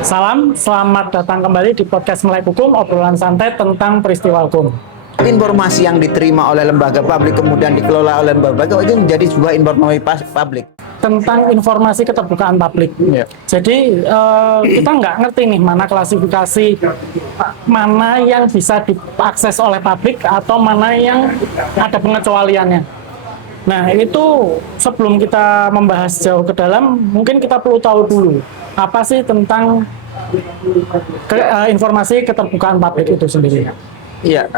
Salam, selamat datang kembali di podcast Melek Hukum, obrolan santai tentang peristiwa hukum. Informasi yang diterima oleh lembaga publik kemudian dikelola oleh lembaga itu menjadi sebuah informasi publik. Tentang informasi keterbukaan publik. Jadi kita nggak ngerti nih mana klasifikasi mana yang bisa diakses oleh publik atau mana yang ada pengecualiannya. Nah, itu sebelum kita membahas jauh ke dalam, mungkin kita perlu tahu dulu apa sih tentang informasi keterbukaan publik itu sendiri. Iya,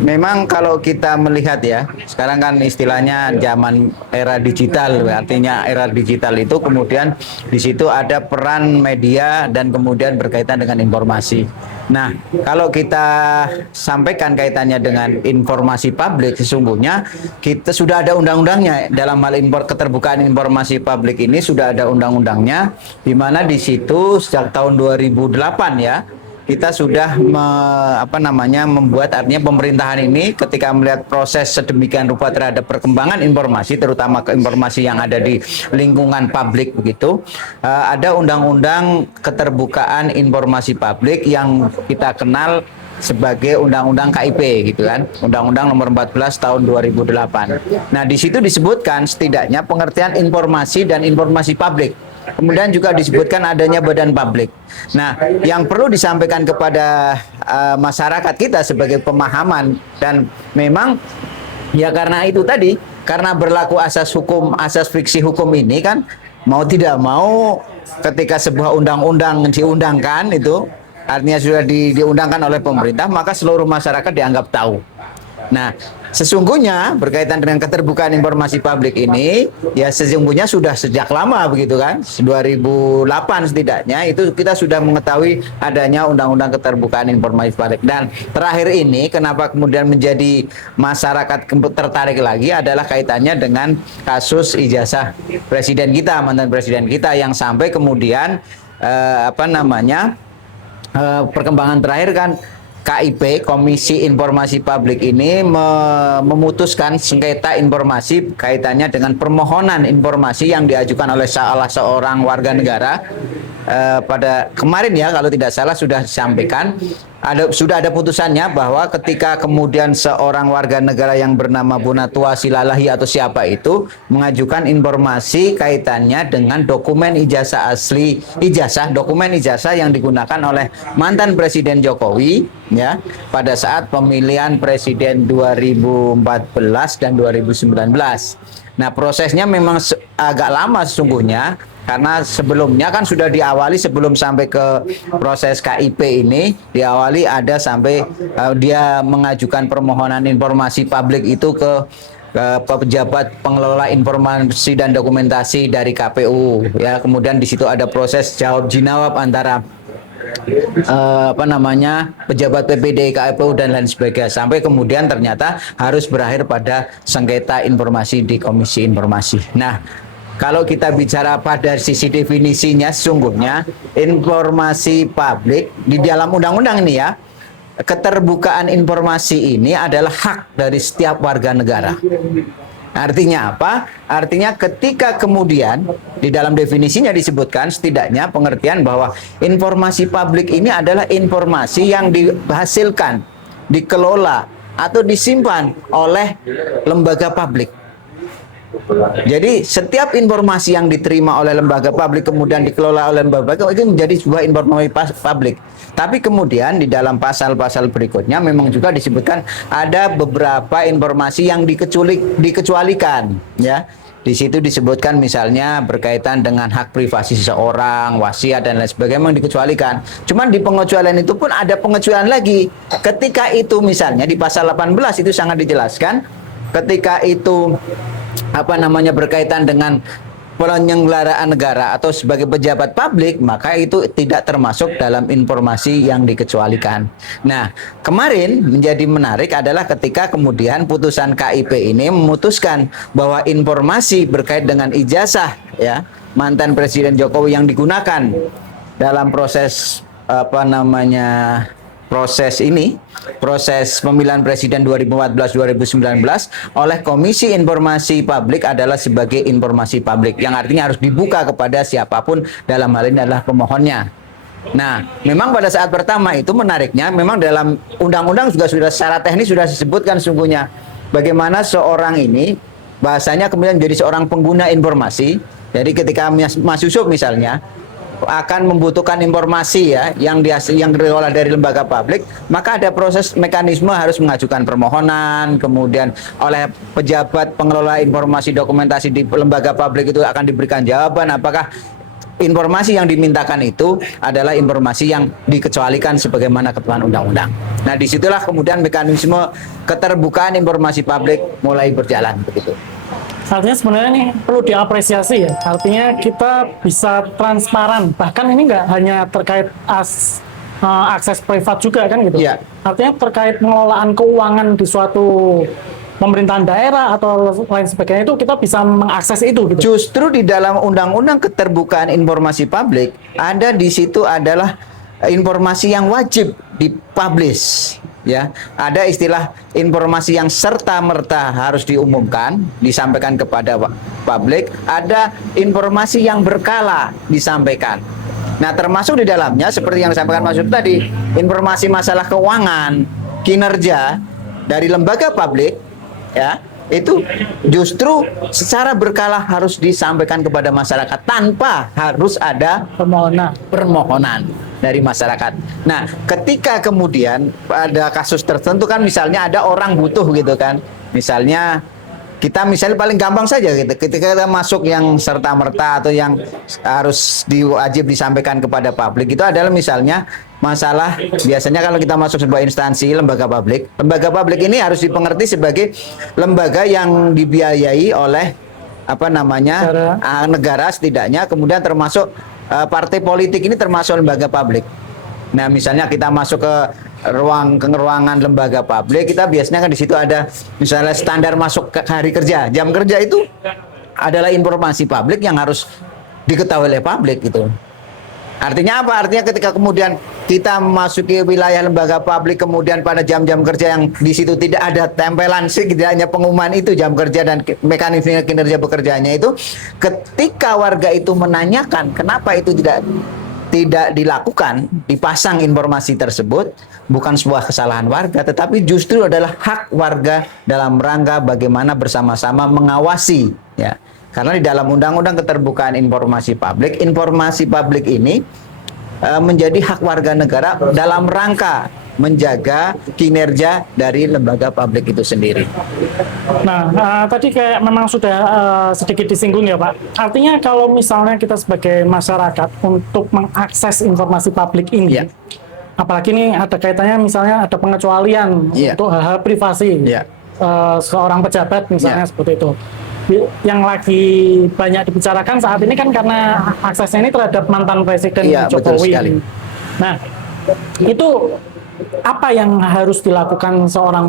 memang kalau kita melihat ya, sekarang kan istilahnya zaman era digital, artinya era digital itu kemudian di situ ada peran media dan kemudian berkaitan dengan informasi. Nah, kalau kita sampaikan kaitannya dengan informasi publik, sesungguhnya kita sudah ada undang-undangnya. Dalam hal keterbukaan informasi publik ini sudah ada undang-undangnya, di mana di situ sejak tahun 2008 ya, kita sudah membuat, artinya pemerintahan ini ketika melihat proses sedemikian rupa terhadap perkembangan informasi, terutama ke informasi yang ada di lingkungan publik begitu, ada undang-undang keterbukaan informasi publik yang kita kenal sebagai undang-undang KIP gitu kan, undang-undang nomor 14 tahun 2008. Nah, di situ disebutkan setidaknya pengertian informasi dan informasi publik. Kemudian juga disebutkan adanya badan publik. Nah, yang perlu disampaikan kepada masyarakat kita sebagai pemahaman, dan memang ya karena itu tadi, karena berlaku asas hukum, asas fiksi hukum ini kan, mau tidak mau ketika sebuah undang-undang diundangkan itu, artinya sudah diundangkan oleh pemerintah, maka seluruh masyarakat dianggap tahu. Nah, sesungguhnya berkaitan dengan keterbukaan informasi publik ini, ya sesungguhnya sudah sejak lama begitu kan, 2008 setidaknya itu kita sudah mengetahui adanya undang-undang keterbukaan informasi publik. Dan terakhir ini kenapa kemudian menjadi masyarakat tertarik lagi adalah kaitannya dengan kasus ijazah presiden kita, mantan presiden kita, yang sampai kemudian perkembangan terakhir kan, KIP, Komisi Informasi Publik ini memutuskan sengketa informasi kaitannya dengan permohonan informasi yang diajukan oleh salah seorang warga negara. Pada kemarin ya, kalau tidak salah sudah disampaikan, sudah ada putusannya bahwa ketika kemudian seorang warga negara yang bernama Bonatua Silalahi atau siapa itu mengajukan informasi kaitannya dengan dokumen ijazah asli, dokumen ijazah yang digunakan oleh mantan Presiden Jokowi ya pada saat pemilihan presiden 2014 dan 2019. Nah, prosesnya memang agak lama sesungguhnya, karena sebelumnya kan sudah diawali, sebelum sampai ke proses KIP ini, diawali ada sampai dia mengajukan permohonan informasi publik itu ke pejabat pengelola informasi dan dokumentasi dari KPU ya. Kemudian di situ ada proses jawab jinawab antara pejabat PPD, KPU dan lain sebagainya, sampai kemudian ternyata harus berakhir pada sengketa informasi di Komisi Informasi. Nah, kalau kita bicara pada sisi definisinya, sesungguhnya informasi publik di dalam undang-undang ini ya, keterbukaan informasi ini adalah hak dari setiap warga negara. Artinya apa? Artinya ketika kemudian di dalam definisinya disebutkan setidaknya pengertian bahwa informasi publik ini adalah informasi yang dihasilkan, dikelola, atau disimpan oleh lembaga publik. Jadi setiap informasi yang diterima oleh lembaga publik kemudian dikelola oleh lembaga itu menjadi sebuah informasi publik. Tapi kemudian di dalam pasal-pasal berikutnya memang juga disebutkan ada beberapa informasi yang dikecualikan ya. Di situ disebutkan misalnya berkaitan dengan hak privasi seseorang, wasiat dan lain sebagainya memang dikecualikan. Cuman di pengecualian itu pun ada pengecualian lagi. Ketika itu misalnya di pasal 18 itu sangat dijelaskan, ketika itu berkaitan dengan penyelenggaraan negara atau sebagai pejabat publik, maka itu tidak termasuk dalam informasi yang dikecualikan. Nah, kemarin menjadi menarik adalah ketika kemudian putusan KIP ini memutuskan bahwa informasi berkait dengan ijazah ya mantan Presiden Jokowi yang digunakan dalam proses proses ini, proses pemilihan presiden 2014-2019 oleh Komisi Informasi Publik adalah sebagai informasi publik yang artinya harus dibuka kepada siapapun, dalam hal ini adalah pemohonnya. Nah, memang pada saat pertama itu menariknya, memang dalam undang-undang juga sudah secara teknis sudah disebutkan sungguhnya bagaimana seorang ini bahasanya kemudian menjadi seorang pengguna informasi. Jadi ketika Mas Yusuf misalnya akan membutuhkan informasi ya yang diolah dari lembaga publik, maka ada proses mekanisme harus mengajukan permohonan, kemudian oleh pejabat pengelola informasi dokumentasi di lembaga publik itu akan diberikan jawaban apakah informasi yang dimintakan itu adalah informasi yang dikecualikan sebagaimana ketentuan undang-undang. Nah, disitulah kemudian mekanisme keterbukaan informasi publik mulai berjalan begitu. Artinya sebenarnya ini perlu diapresiasi ya. Artinya kita bisa transparan. Bahkan ini nggak hanya terkait akses privat juga kan gitu. Ya. Artinya terkait pengelolaan keuangan di suatu pemerintahan daerah atau lain sebagainya itu kita bisa mengakses itu gitu. Justru di dalam Undang-Undang Keterbukaan Informasi Publik ada di situ adalah informasi yang wajib dipublish. Ya, ada istilah informasi yang serta-merta harus diumumkan, disampaikan kepada publik, ada informasi yang berkala disampaikan. Nah, termasuk di dalamnya seperti yang disampaikan Mas Yusuf tadi, informasi masalah keuangan, kinerja dari lembaga publik, ya, itu justru secara berkala harus disampaikan kepada masyarakat tanpa harus ada permohonan dari masyarakat. Nah, ketika kemudian ada kasus tertentu kan misalnya ada orang butuh gitu kan. Misalnya kita misalnya paling gampang saja gitu. Ketika kita masuk yang serta-merta atau yang harus wajib disampaikan kepada publik itu adalah misalnya masalah biasanya kalau kita masuk sebuah instansi lembaga publik ini harus dipengerti sebagai lembaga yang dibiayai oleh negara setidaknya, kemudian termasuk partai politik ini termasuk lembaga publik. Nah, misalnya kita masuk ke ruangan lembaga publik, kita biasanya kan di situ ada misalnya standar masuk ke hari kerja, jam kerja itu adalah informasi publik yang harus diketahui oleh publik gitu. Artinya apa? Artinya ketika kemudian kita memasuki wilayah lembaga publik, kemudian pada jam-jam kerja yang di situ tidak ada tempelan setidaknya pengumuman itu jam kerja dan mekanisme kinerja bekerjanya itu, ketika warga itu menanyakan kenapa itu tidak dilakukan, dipasang informasi tersebut, bukan sebuah kesalahan warga, tetapi justru adalah hak warga dalam rangka bagaimana bersama-sama mengawasi, ya. Karena di dalam Undang-Undang Keterbukaan Informasi Publik ini menjadi hak warga negara dalam rangka menjaga kinerja dari lembaga publik itu sendiri. Nah, tadi kayak memang sudah sedikit disinggung ya Pak. Artinya kalau misalnya kita sebagai masyarakat untuk mengakses informasi publik ini, ya. Apalagi ini ada kaitannya misalnya ada pengecualian untuk hal-hal privasi seorang pejabat misalnya seperti itu. Yang lagi banyak dibicarakan saat ini kan karena aksesnya ini terhadap mantan Presiden Jokowi. Nah, itu apa yang harus dilakukan seorang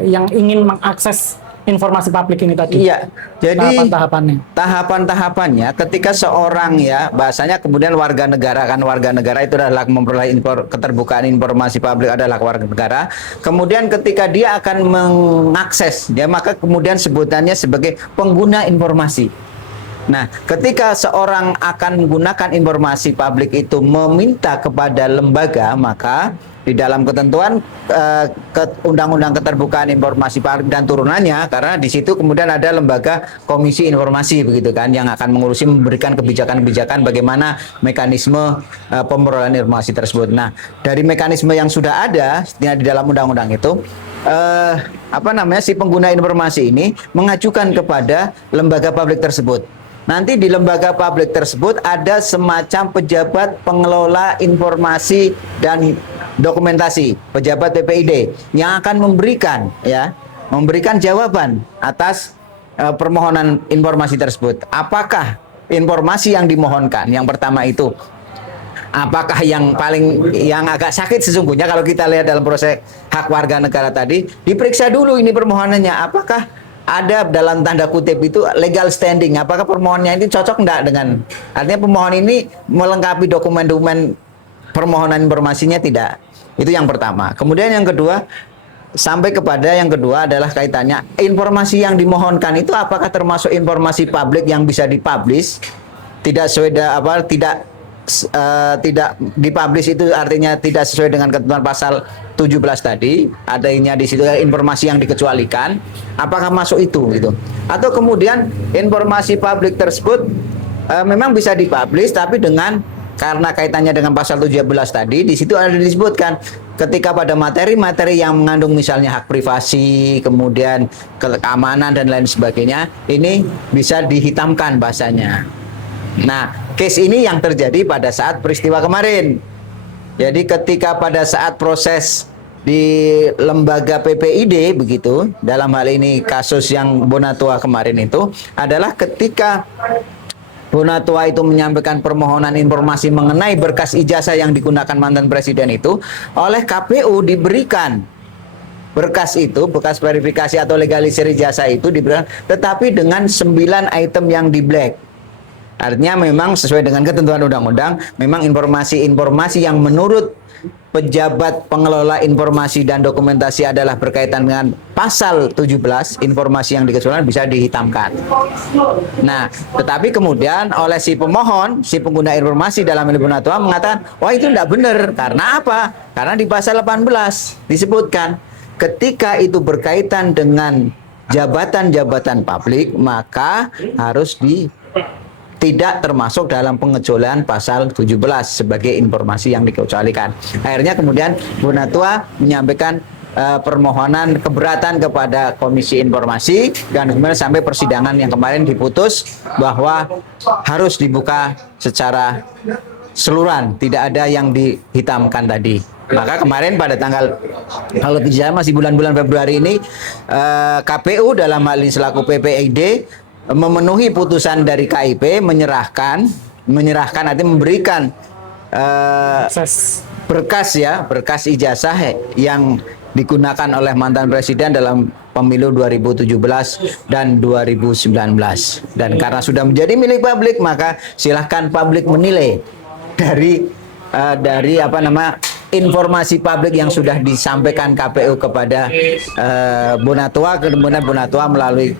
yang ingin mengakses informasi publik ini tadi? Iya, jadi tahapan-tahapannya ketika seorang bahasanya kemudian warga negara itu adalah memperoleh keterbukaan informasi publik adalah warga negara. Kemudian ketika dia akan mengakses, maka kemudian sebutannya sebagai pengguna informasi. Nah, ketika seorang akan menggunakan informasi publik itu meminta kepada lembaga, maka di dalam ketentuan Undang-Undang Keterbukaan Informasi Publik dan turunannya, karena di situ kemudian ada lembaga Komisi Informasi begitu kan yang akan mengurusi memberikan kebijakan-kebijakan bagaimana mekanisme pemerolehan informasi tersebut. Nah, dari mekanisme yang sudah ada di dalam undang-undang itu si pengguna informasi ini mengajukan kepada lembaga publik tersebut. Nanti di lembaga publik tersebut ada semacam pejabat pengelola informasi dan dokumentasi, pejabat PPID yang akan memberikan jawaban atas permohonan informasi tersebut. Apakah informasi yang dimohonkan yang pertama itu apakah yang agak sakit sesungguhnya kalau kita lihat dalam proses hak warga negara tadi, diperiksa dulu ini permohonannya apakah ada dalam tanda kutip itu legal standing, apakah permohonannya ini cocok enggak dengan artinya pemohon ini melengkapi dokumen-dokumen permohonan informasinya tidak. Itu yang pertama. Kemudian yang kedua, sampai kepada yang kedua adalah kaitannya informasi yang dimohonkan itu apakah termasuk informasi publik yang bisa dipublish, tidak sesuai tidak dipublish itu artinya tidak sesuai dengan ketentuan pasal 17 tadi, adanya di situ informasi yang dikecualikan, apakah masuk itu gitu. Atau kemudian informasi publik tersebut memang bisa dipublish tapi dengan karena kaitannya dengan pasal 17 tadi, di situ ada disebutkan ketika pada materi-materi yang mengandung misalnya hak privasi, kemudian keamanan dan lain sebagainya, ini bisa dihitamkan bahasanya. Nah, case ini yang terjadi pada saat peristiwa kemarin. Jadi ketika pada saat proses di lembaga PPID begitu, dalam hal ini kasus yang Bonatua kemarin itu adalah ketika Bonatua itu menyampaikan permohonan informasi mengenai berkas ijazah yang digunakan mantan presiden itu oleh KPU diberikan berkas itu, bekas verifikasi atau legalisir ijazah itu diberikan, tetapi dengan 9 item yang di black. Artinya memang sesuai dengan ketentuan undang-undang, memang informasi-informasi yang menurut pejabat pengelola informasi dan dokumentasi adalah berkaitan dengan pasal 17, informasi yang dikecualikan bisa dihitamkan. Nah, tetapi kemudian oleh si pemohon, si pengguna informasi dalam ini Bonatua mengatakan, wah itu tidak benar. Karena apa? Karena di pasal 18 disebutkan, ketika itu berkaitan dengan jabatan-jabatan publik, maka harus tidak termasuk dalam pengecualian pasal 17 sebagai informasi yang dikecualikan. Akhirnya kemudian Bonatua menyampaikan permohonan keberatan kepada Komisi Informasi dan kemudian sampai persidangan yang kemarin diputus bahwa harus dibuka secara seluruhan, tidak ada yang dihitamkan tadi. Maka kemarin pada tanggal, kalau tidak salah masih bulan-bulan Februari ini, KPU dalam hal ini selaku PPID memenuhi putusan dari KIP, menyerahkan artinya memberikan berkas ijazah yang digunakan oleh mantan presiden dalam pemilu 2017 dan 2019. Dan karena sudah menjadi milik publik, maka silahkan publik menilai dari informasi publik yang sudah disampaikan KPU kepada Bonatua, kemudian Bonatua melalui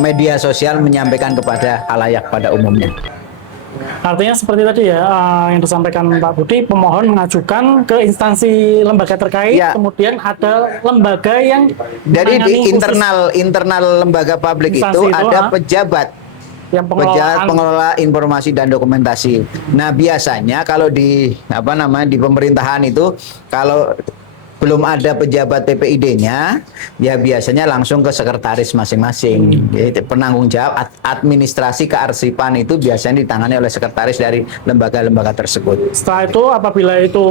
media sosial menyampaikan kepada khalayak pada umumnya. Artinya seperti tadi ya, yang disampaikan Pak Budi, pemohon mengajukan ke instansi lembaga terkait, ya. Kemudian ada lembaga yang jadi di internal lembaga publik itu ada pejabat yang pengelola informasi dan dokumentasi. Nah, biasanya kalau di di pemerintahan itu kalau belum ada pejabat PPID-nya, ya biasanya langsung ke sekretaris masing-masing. Jadi penanggung jawab administrasi kearsipan itu biasanya ditangani oleh sekretaris dari lembaga-lembaga tersebut. Setelah itu, apabila itu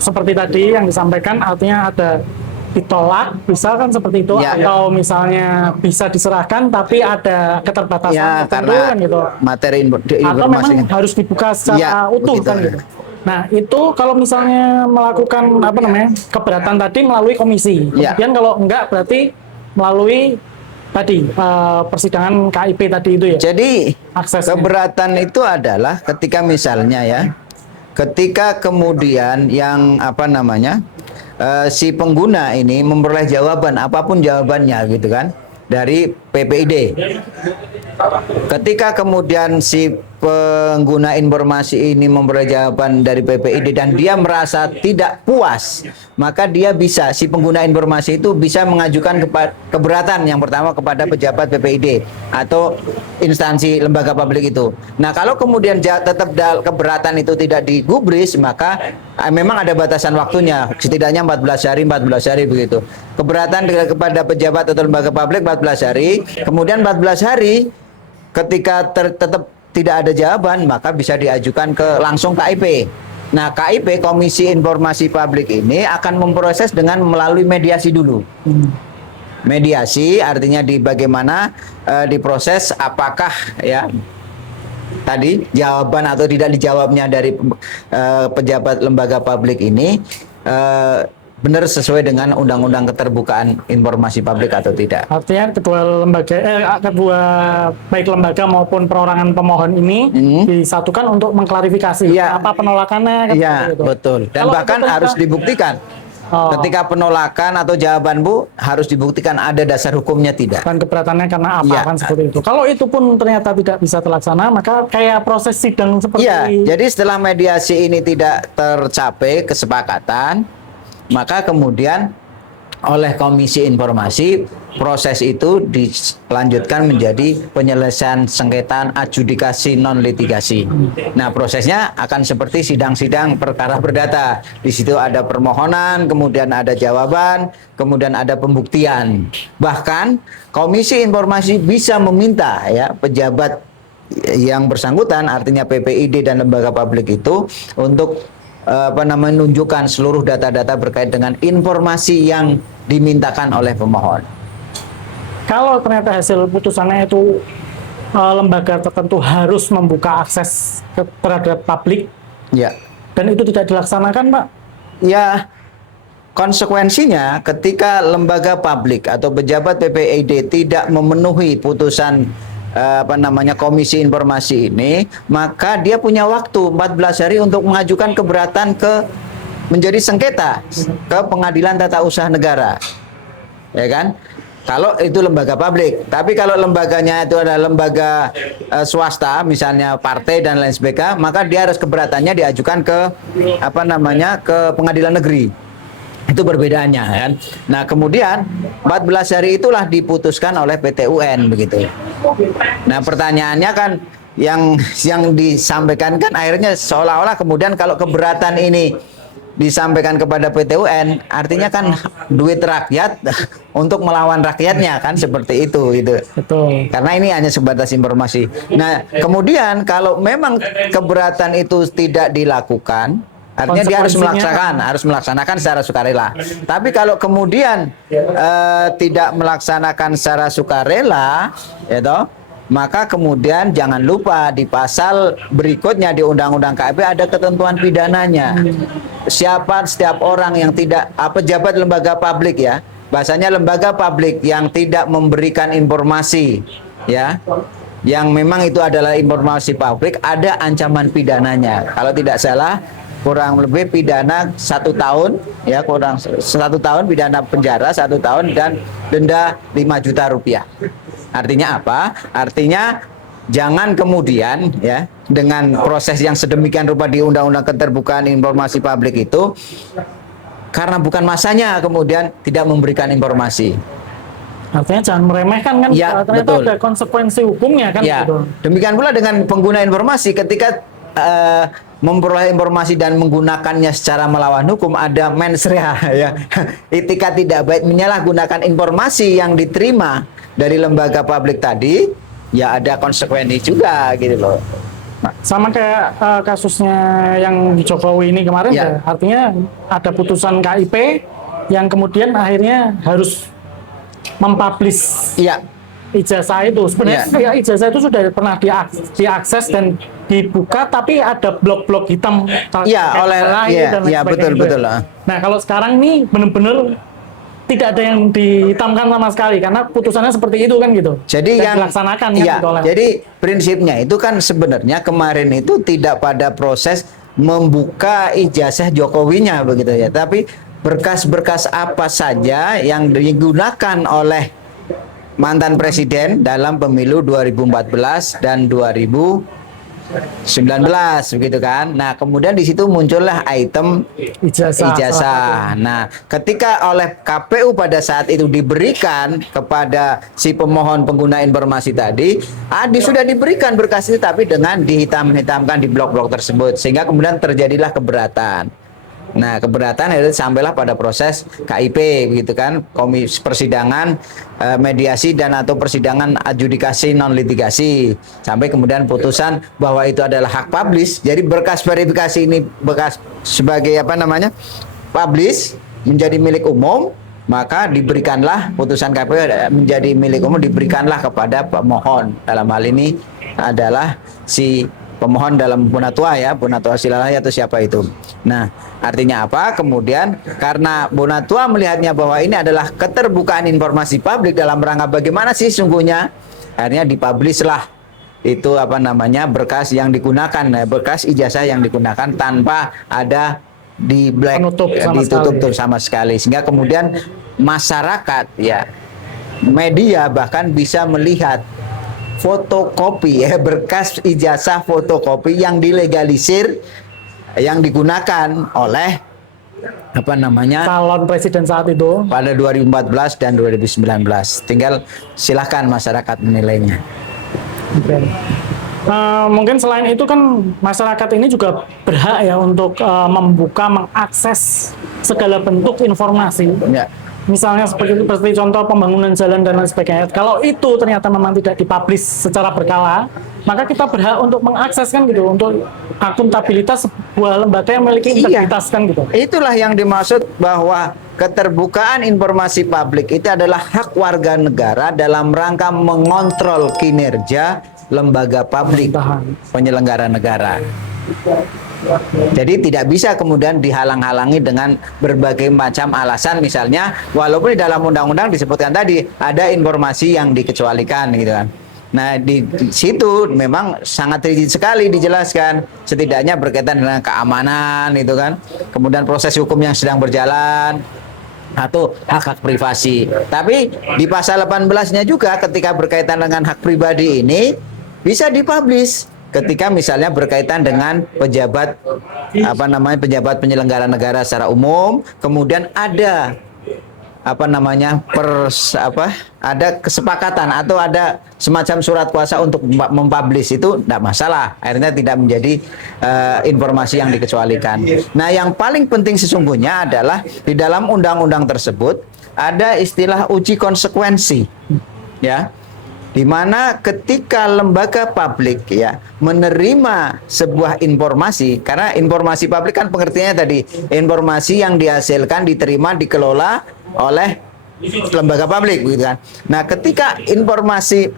seperti tadi yang disampaikan, artinya ada ditolak, bisa kan seperti itu, ya, atau misalnya bisa diserahkan tapi ada keterbatasan ya, tertentu kan gitu. Materi atau memang harus dibuka secara utuh kan gitu. Nah, itu kalau misalnya melakukan keberatan tadi melalui komisi. Kemudian kalau enggak berarti melalui tadi persidangan KIP tadi itu ya. Jadi aksesnya. Keberatan itu adalah ketika misalnya ya, ketika kemudian yang si pengguna ini memperoleh jawaban apapun jawabannya gitu kan dari PPID. Ketika kemudian si pengguna informasi ini memperoleh jawaban dari PPID dan dia merasa tidak puas, maka dia bisa, si pengguna informasi itu bisa mengajukan keberatan yang pertama kepada pejabat PPID atau instansi lembaga publik itu. Nah, kalau kemudian tetap keberatan itu tidak digubris, maka memang ada batasan waktunya, setidaknya 14 hari begitu. Keberatan kepada pejabat atau lembaga publik 14 hari, kemudian 14 hari ketika tetap tidak ada jawaban, maka bisa diajukan langsung KIP. Nah, KIP, Komisi Informasi Publik ini akan memproses dengan melalui mediasi dulu. Mediasi artinya bagaimana diproses apakah ya tadi jawaban atau tidak dijawabnya dari pejabat lembaga publik ini benar sesuai dengan Undang-Undang Keterbukaan Informasi Publik atau tidak. Artinya kedua baik lembaga maupun perorangan pemohon ini disatukan untuk mengklarifikasi apa penolakannya. Iya, betul. Dan Kalau bahkan harus dibuktikan. Ketika penolakan atau jawaban Bu harus dibuktikan ada dasar hukumnya tidak. Dan keberatannya karena apa kan seperti itu. Kalau itu pun ternyata tidak bisa terlaksana, maka kayak proses sidang seperti. Jadi setelah mediasi ini tidak tercapai kesepakatan, maka kemudian oleh Komisi Informasi proses itu dilanjutkan menjadi penyelesaian sengketa adjudikasi non litigasi. Nah, prosesnya akan seperti sidang-sidang perkara perdata. Di situ ada permohonan, kemudian ada jawaban, kemudian ada pembuktian. Bahkan Komisi Informasi bisa meminta ya pejabat yang bersangkutan, artinya PPID dan lembaga publik itu untuk menunjukkan seluruh data-data berkait dengan informasi yang dimintakan oleh pemohon. Kalau ternyata hasil putusannya itu lembaga tertentu harus membuka akses terhadap publik, dan itu tidak dilaksanakan, Pak? Ya, konsekuensinya ketika lembaga publik atau pejabat PPID tidak memenuhi putusan Komisi Informasi ini, maka dia punya waktu 14 hari untuk mengajukan keberatan menjadi sengketa ke Pengadilan Tata Usaha Negara, ya kan? Kalau itu lembaga publik. Tapi kalau lembaganya itu adalah lembaga swasta, misalnya partai dan lain sebagainya, maka dia harus keberatannya diajukan ke ke Pengadilan Negeri. Itu perbedaannya kan. Nah, kemudian 14 hari itulah diputuskan oleh PT UN begitu. Nah, pertanyaannya kan yang disampaikan kan akhirnya seolah-olah kemudian kalau keberatan ini disampaikan kepada PT UN, artinya kan duit rakyat untuk melawan rakyatnya kan seperti itu gitu. Betul. Karena ini hanya sebatas informasi. Nah, kemudian kalau memang keberatan itu tidak dilakukan, artinya dia harus melaksanakan secara sukarela. Tapi kalau kemudian tidak melaksanakan secara sukarela, maka kemudian jangan lupa di pasal berikutnya di Undang-Undang KIP ada ketentuan pidananya. Setiap orang yang tidak pejabat lembaga publik ya, bahasanya lembaga publik yang tidak memberikan informasi ya, yang memang itu adalah informasi publik, ada ancaman pidananya. Kalau tidak salah kurang lebih pidana 1 tahun ya, kurang 1 tahun pidana penjara 1 tahun dan denda 5 juta rupiah. Artinya apa? Artinya jangan kemudian ya dengan proses yang sedemikian rupa di Undang-Undang Keterbukaan Informasi Publik itu karena bukan masanya kemudian tidak memberikan informasi. Artinya jangan meremehkan kan, ternyata betul. Ada konsekuensi hukumnya kan. Ya, gitu. Demikian pula dengan pengguna informasi ketika memperoleh informasi dan menggunakannya secara melawan hukum, ada mens rea ya. Etika tidak baik menyalahgunakan informasi yang diterima dari lembaga publik tadi, ya ada konsekuensi juga gitu loh. Sama kayak kasusnya yang di Jokowi ini kemarin ya. Artinya ada putusan KIP yang kemudian akhirnya harus mempublish ijazah itu. Sebenarnya ijazah itu sudah pernah diakses dan dibuka, tapi ada blok-blok hitam betul. Nah, kalau sekarang ini benar-benar tidak ada yang dihitamkan sama sekali karena putusannya seperti itu kan gitu. Jadi yang dilaksanakan jadi prinsipnya itu kan sebenarnya kemarin itu tidak pada proses membuka ijazah Jokowinya begitu ya, tapi berkas-berkas apa saja yang digunakan oleh mantan presiden dalam pemilu 2014 dan 2019 begitu kan. Nah, kemudian di situ muncullah item ijazah. Nah, ketika oleh KPU pada saat itu diberikan kepada si pemohon pengguna informasi tadi, sudah diberikan berkas itu tapi dengan dihitam-hitamkan di blok-blok tersebut sehingga kemudian terjadilah keberatan. Nah, keberatan itu sampailah pada proses KIP begitu kan, komisi persidangan mediasi dan atau persidangan adjudikasi non litigasi sampai kemudian putusan bahwa itu adalah hak publish. Jadi berkas verifikasi ini bekas sebagai publish menjadi milik umum, maka diberikanlah putusan KPU menjadi milik umum, diberikanlah kepada pemohon. Dalam hal ini adalah si pemohon dalam Bonatua ya, Bonatua Silalaya atau siapa itu. Nah, artinya apa? Kemudian karena Bonatua melihatnya bahwa ini adalah keterbukaan informasi publik dalam rangka bagaimana sih sungguhnya, akhirnya dipublish lah itu apa namanya berkas yang digunakan, berkas ijazah yang digunakan tanpa ada di black, ditutup sama sekali, sehingga kemudian masyarakat ya, media bahkan bisa melihat fotokopi berkas ijazah fotokopi yang dilegalisir yang digunakan oleh apa namanya calon presiden saat itu pada 2014 dan 2019. Tinggal silahkan masyarakat menilainya. Okay. Mungkin selain itu kan masyarakat ini juga berhak ya untuk membuka, mengakses segala bentuk informasi. Ya. Misalnya seperti contoh pembangunan jalan dan lain sebagainya. Kalau itu ternyata memang tidak dipublish secara berkala, maka kita berhak untuk mengakses kan gitu, untuk akuntabilitas sebuah lembaga yang memiliki integritas kan gitu. Itulah yang dimaksud bahwa keterbukaan informasi publik itu adalah hak warga negara dalam rangka mengontrol kinerja lembaga publik, penyelenggara negara. Jadi tidak bisa kemudian dihalang-halangi dengan berbagai macam alasan, misalnya walaupun di dalam undang-undang disebutkan tadi ada informasi yang dikecualikan gitu kan. Nah di situ memang sangat rigid sekali dijelaskan, setidaknya berkaitan dengan keamanan itu kan, kemudian proses hukum yang sedang berjalan atau hak-hak privasi. Tapi di pasal 18-nya juga ketika berkaitan dengan hak pribadi ini bisa dipublish ketika misalnya berkaitan dengan pejabat apa namanya pejabat penyelenggara negara secara umum, kemudian ada apa namanya ada kesepakatan atau ada semacam surat kuasa untuk mempublish, itu tidak masalah, akhirnya tidak menjadi informasi yang dikecualikan. Nah yang paling penting sesungguhnya adalah di dalam undang-undang tersebut ada istilah uji konsekuensi ya, di mana ketika lembaga publik ya menerima sebuah informasi, karena informasi publik kan pengertiannya tadi informasi yang dihasilkan, diterima, dikelola oleh lembaga publik gitu kan. Nah, ketika informasi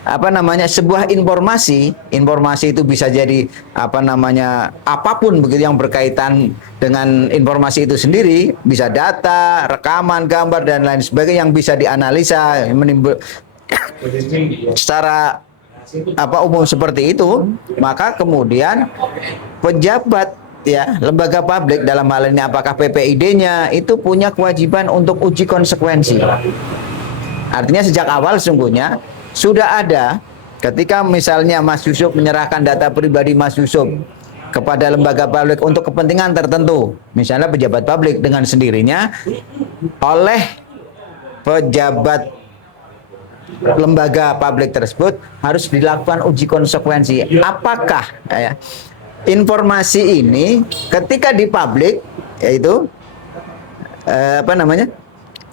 apa namanya sebuah informasi itu bisa jadi apa namanya apapun begitu yang berkaitan dengan informasi itu sendiri, bisa data, rekaman, gambar dan lain sebagainya yang bisa dianalisa, menimbul secara apa umum seperti itu, maka kemudian pejabat ya lembaga publik dalam hal ini apakah PPID-nya itu punya kewajiban untuk uji konsekuensi. Artinya sejak awal sungguhnya sudah ada ketika misalnya Mas Yusuf menyerahkan data pribadi Mas Yusuf kepada lembaga publik untuk kepentingan tertentu, misalnya pejabat publik, dengan sendirinya oleh pejabat lembaga publik tersebut harus dilakukan uji konsekuensi. Apakah ya, informasi ini ketika dipublik yaitu apa namanya?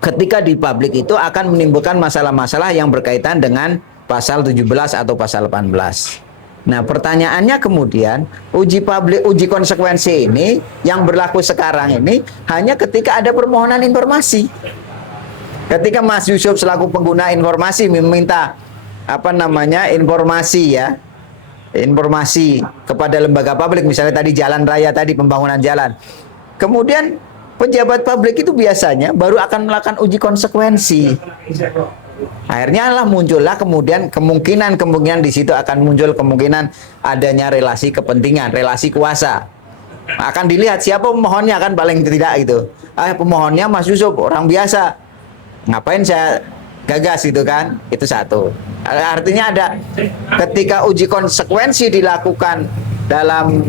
Ketika dipublik itu akan menimbulkan masalah-masalah yang berkaitan dengan pasal 17 atau pasal 18. Nah, pertanyaannya kemudian uji konsekuensi ini yang berlaku sekarang ini hanya ketika ada permohonan informasi. Ketika Mas Yusuf selaku pengguna informasi meminta apa namanya informasi kepada lembaga publik, misalnya tadi jalan raya tadi, pembangunan jalan, kemudian pejabat publik itu biasanya baru akan melakukan uji konsekuensi. Akhirnya muncullah kemudian kemungkinan di situ akan muncul kemungkinan adanya relasi kepentingan, relasi kuasa. Akan dilihat siapa pemohonnya kan paling tidak itu. Pemohonnya Mas Yusuf, orang biasa. Ngapain saya gagas gitu kan? Itu satu. Artinya ada ketika uji konsekuensi dilakukan dalam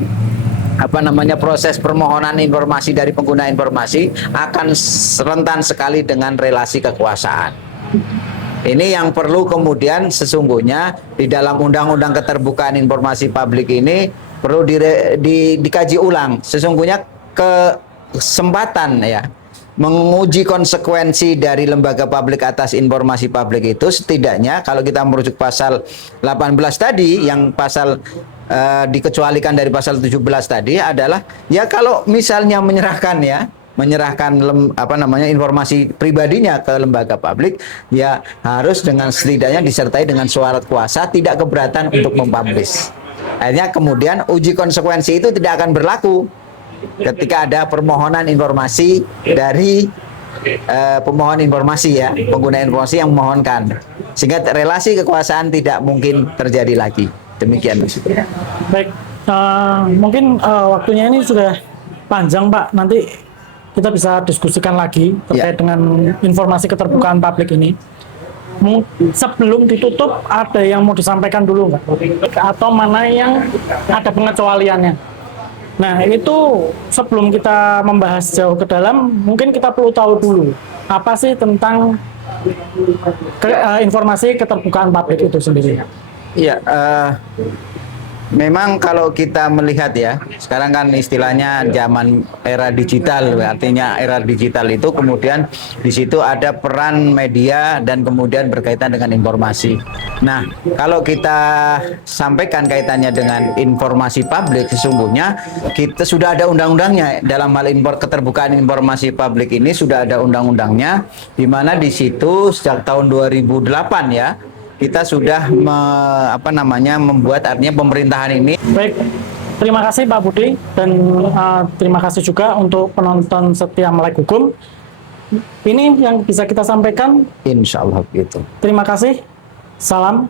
apa namanya proses permohonan informasi dari pengguna informasi akan rentan sekali dengan relasi kekuasaan. Ini yang perlu kemudian sesungguhnya di dalam Undang-Undang Keterbukaan Informasi Publik ini perlu dikaji ulang. Sesungguhnya kesempatan ya menguji konsekuensi dari lembaga publik atas informasi publik itu setidaknya kalau kita merujuk pasal 18 tadi yang pasal dikecualikan dari pasal 17 tadi adalah ya kalau misalnya menyerahkan apa namanya informasi pribadinya ke lembaga publik ya harus dengan setidaknya disertai dengan syarat kuasa tidak keberatan untuk mempublish. Akhirnya kemudian uji konsekuensi itu tidak akan berlaku ketika ada permohonan informasi dari pemohon informasi ya, pengguna informasi yang memohonkan, sehingga relasi kekuasaan tidak mungkin terjadi lagi. Demikian Mas. Baik, mungkin waktunya ini sudah panjang Pak. Nanti kita bisa diskusikan lagi terkait dengan informasi keterbukaan publik ini. Sebelum ditutup, ada yang mau disampaikan dulu nggak? Atau mana yang ada pengecualiannya? Nah, itu sebelum kita membahas jauh ke dalam, mungkin kita perlu tahu dulu apa sih tentang informasi keterbukaan publik itu sendiri. Iya, memang kalau kita melihat ya, sekarang kan istilahnya zaman era digital, artinya era digital itu kemudian di situ ada peran media dan kemudian berkaitan dengan informasi. Nah, kalau kita sampaikan kaitannya dengan informasi publik, sesungguhnya kita sudah ada undang-undangnya dalam hal keterbukaan informasi publik ini sudah ada undang-undangnya, di mana di situ sejak tahun 2008 ya. Kita sudah membuat artinya pemerintahan ini. Baik, terima kasih Pak Budi dan terima kasih juga untuk penonton setia Melek Hukum. Ini yang bisa kita sampaikan. Insya Allah gitu. Terima kasih. Salam.